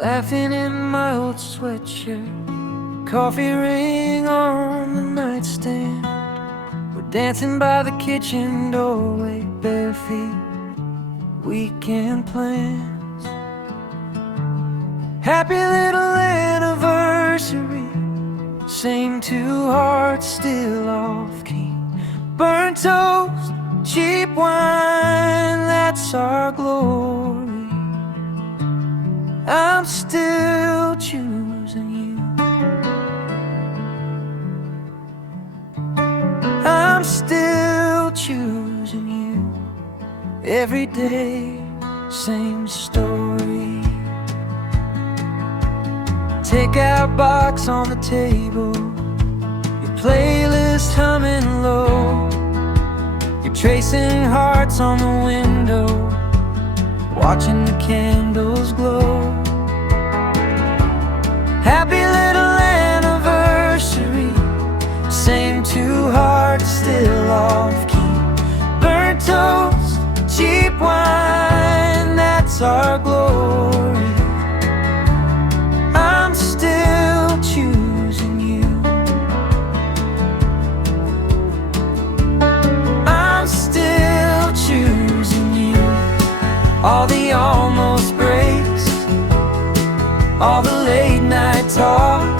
laughing in my old sweatshirt, coffee ring on the nightstand. We're dancing by the kitchen doorway, bare feet, weekend plans. Happy little anniversary, same two hearts still off key. Burnt toast, cheap wine, that's our glory. I'm still choosing you. I'm still choosing you. Every day, same story. Takeout box on the table, your playlist humming low. You're tracing hearts on the window, watching the candles glow. Happy little anniversary, same two hearts still off key. Burnt toast, cheap wine, that's our glory. I'm still choosing you. I'm still choosing you. All the almost breaks, all the late night talk,